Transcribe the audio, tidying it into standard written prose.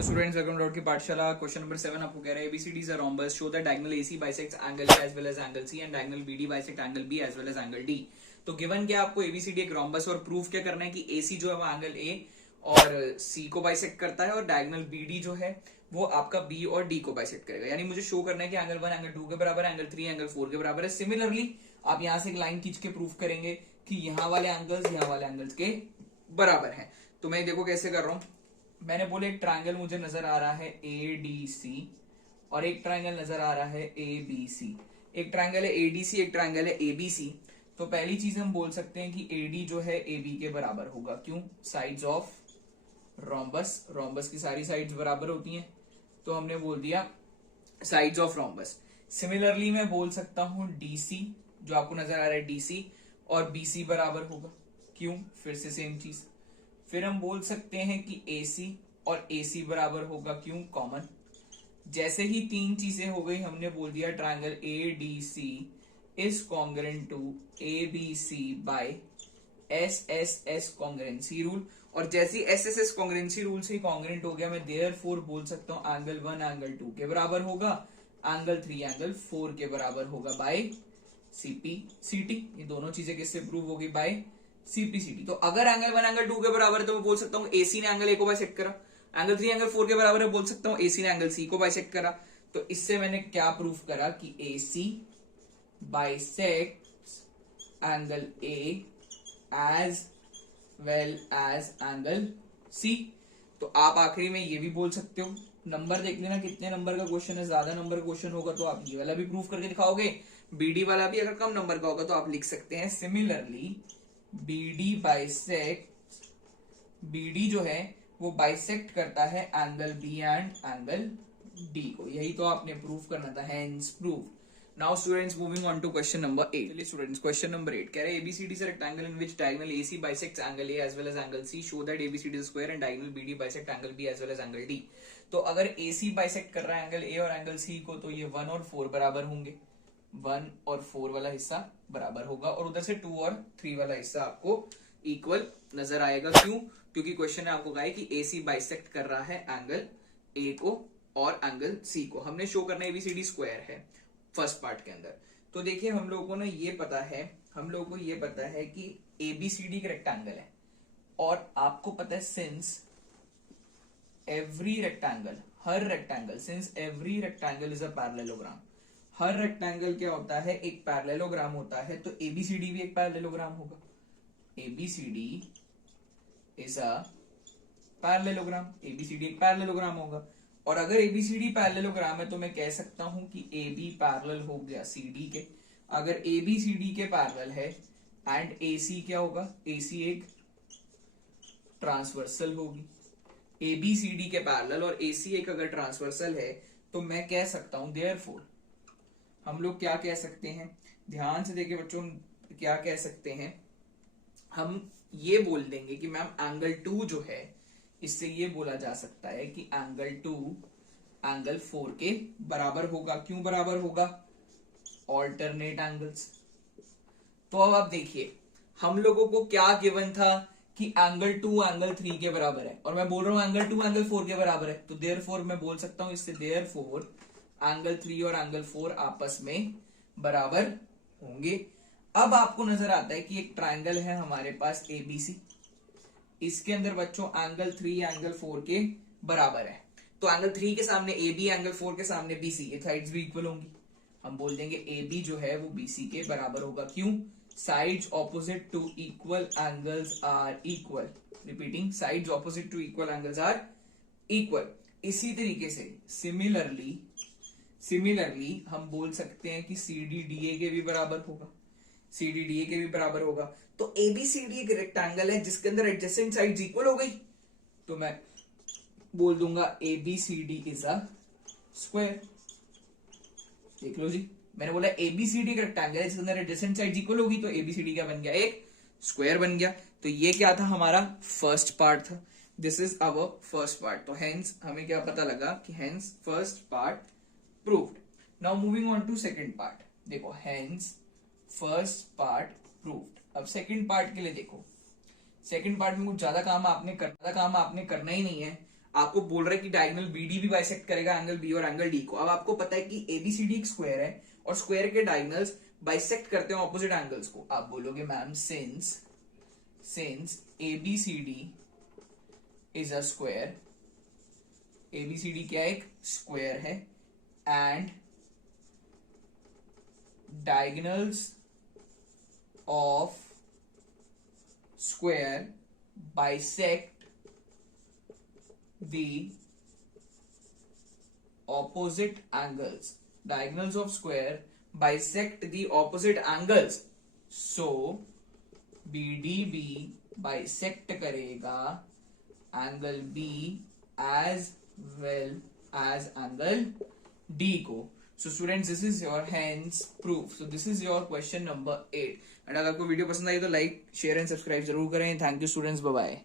Hello students, welcome to की पाठशाला। Question number 7 आपको कह रहा है ABCD is a rhombus, show that diagonal AC bisects angle A as well as angle C and diagonal BD bisect angle B as well as angle D। तो given क्या आपको ABCD एक rhombus और proof क्या करना है कि AC जो है वो एंगल A और C को बाइसेक्ट करता है और डायगोनल BD जो है वो आपका B और D को बाइसेक्ट करेगा। यानी मुझे शो करना है कि एंगल 1 एंगल 2 के बराबर है, एंगल 3 एंगल 4 के बराबर है। सिमिलरली आप यहां से एक लाइन खींच के प्रूफ करेंगे कि यहाँ वाले एंगल्स के बराबर है। तो मैं देखो कैसे कर रहा हूं। मैंने बोले एक ट्रायंगल मुझे नजर आ रहा है ADC और एक ट्रायंगल नजर आ रहा है ABC। एक ट्रायंगल है ADC, एक ट्रायंगल है ABC। तो पहली चीज हम बोल सकते हैं कि AD जो है AB के बराबर होगा। क्यों? साइड्स ऑफ रोम्बस की सारी साइड्स बराबर होती हैं, तो हमने बोल दिया साइड्स ऑफ रोम्बस। सिमिलरली मैं बोल सकता हूं DC जो आपको नजर आ रहा है DC और BC बराबर होगा। क्यों? फिर से सेम चीज। फिर हम बोल सकते हैं कि AC और AC बराबर होगा। क्यों? कॉमन। जैसे ही तीन चीजें हो गई हमने बोल दिया triangle ADC is congruent to ABC by SSS congruency rule. और जैसी SSS कॉन्ग्रुएंसी रूल से कॉन्ग्रुएंट हो गया, मैं देयरफॉर बोल सकता हूं एंगल 1 एंगल 2 के बराबर होगा, एंगल 3 एंगल 4 के बराबर होगा बाय CPCT। ये दोनों चीजें किससे प्रूव होगी? By CPCT। तो अगर एंगल 1 एंगल 2 के बराबर है तो मैं बोल सकता हूं AC ने एंगल A को बाइसेक्ट करा। एंगल 3 एंगल 4 के बराबर है, बोल सकता हूं AC ने एंगल C को बाइसेक्ट करा। तो इससे मैंने क्या प्रूफ करा कि AC bisects angle A as well as angle C। तो आप आखिरी में ये भी बोल सकते हो, नंबर देख लेना कितने नंबर का क्वेश्चन है। ज्यादा नंबर का क्वेश्चन होगा तो आप ये वाला भी प्रूफ करके दिखाओगे, BD वाला भी। अगर कम नंबर का होगा तो आप लिख सकते हैं सिमिलरली BD जो है वो बाइसेक्ट करता है angle B and angle D को। यही तो आपने प्रूफ करना था, hence proof. Now students, moving on to question number 8। चलिए स्टूडेंट्स, क्वेश्चन नंबर 8 कह रहे हैं ABCD is a rectangle in which diagonal AC bisects angle A as well as angle C, show that ABCD is a square and diagonal BD bisect angle B as well as angle D। तो अगर AC bisect कर रहा है angle A और angle C को, तो ये 1 और 4 बराबर होंगे। 1 और 4 वाला हिस्सा बराबर होगा और उधर से 2 और 3 वाला हिस्सा आपको इक्वल नजर आएगा। क्यों? क्योंकि क्वेश्चन ने आपको कहा है कि AC बाइसेक्ट कर रहा है एंगल A को और एंगल C को। हमने शो करना है ABCD स्क्वायर है फर्स्ट पार्ट के अंदर। तो देखिए हम लोगों को ये पता है कि ABCD एक रेक्टेंगल है और आपको पता है since every rectangle is a parallelogram. Her rectangle क्या होता है? एक पैरेललोग्राम होता है। तो ABCD भी एक पैरेललोग्राम होगा। ABCD is a parallelogram, ABCD एक पैरेललोग्राम होगा। और अगर ABCD पैरेललोग्राम है तो मैं कह सकता हूं कि AB पैरेलल हो गया CD के। अगर ABCD के पैरेलल है एंड AC क्या होगा? AC एक ट्रांसवर्सल होगी। ABCD के पैरेलल और AC एक अगर ट्रांसवर्सल है तो मैं कह सकता हूं देयरफॉर हम लोग क्या कह सकते हैं, ध्यान से देखिए बच्चों, क्या कह सकते हैं? हम ये बोल देंगे कि मैम एंगल 2 जो है, इससे ये बोला जा सकता है कि एंगल 2 एंगल 4 के बराबर होगा। क्यों बराबर होगा? Alternate angles. तो अब आप देखिए हम लोगों को क्या गिवन था कि एंगल 2 एंगल 3 के बराबर है और मैं बोल रहा हूं एंगल 2 एंगल 4 के बराबर है। तो देयरफॉर मैं बोल सकता हूं इससे देयरफॉर एंगल 3 और एंगल 4 आपस में बराबर होंगे। अब आपको नजर आता है कि एक ट्रायंगल है हमारे पास ABC, इसके अंदर बच्चों एंगल 3 एंगल 4 के बराबर है। तो एंगल 3 के सामने AB, एंगल 4 के सामने BC, ये साइड्स भी इक्वल होंगी। हम बोल देंगे AB जो है वो BC के बराबर होगा। क्यों? Sides opposite to equal angles are equal. Repeating, sides opposite to equal angles are equal. इसी तरीके से सिमिलरली हम बोल सकते हैं कि CDDA के भी बराबर होगा। तो ABCD एक रेक्टेंगल है जिसके अंदर एडजेसेंट साइड्स इक्वल हो गई, तो मैं बोल दूंगा ABCD इज अ स्क्वायर। देख लो जी, मैंने बोला ABCD एक रेक्टेंगल है जिसके अंदर एडजेसेंट साइड्स इक्वल होगी, तो ABCD क्या बन गया? एक स्क्वायर बन गया। तो ये क्या था? हमारा फर्स्ट पार्ट था। This is our first part. तो हेंस हमें क्या पता लगा कि hence first part proved. Now moving on to second part. देखो हेंस फर्स्ट पार्ट प्रूव्ड। अब सेकंड पार्ट के लिए देखो, सेकंड पार्ट में कुछ ज्यादा काम आपने करना ही नहीं है। आपको बोल रहा है कि डायगोनल बीडी भी बाइसेक्ट करेगा एंगल बी और एंगल डी को। अब आपको पता है कि एबीसीडी एक स्क्वायर है और स्क्वायर के डायगोनल्स बाइसेक्ट करते हैं ऑपोजिट एंगल्स को। आप बोलोगे ma'am since A B C D is a square, A B C D क्या एक स्क्वायर है, and diagonals of square bisect the opposite angles, diagonals of square bisect the opposite angles, so BDB bisect करेगा angle B as well as angle D को। So students, this is your hence proof. So this is your question number 8। And अगर आपको video पसंद आई तो like share and subscribe जरूर करें। Thank you students, bye bye.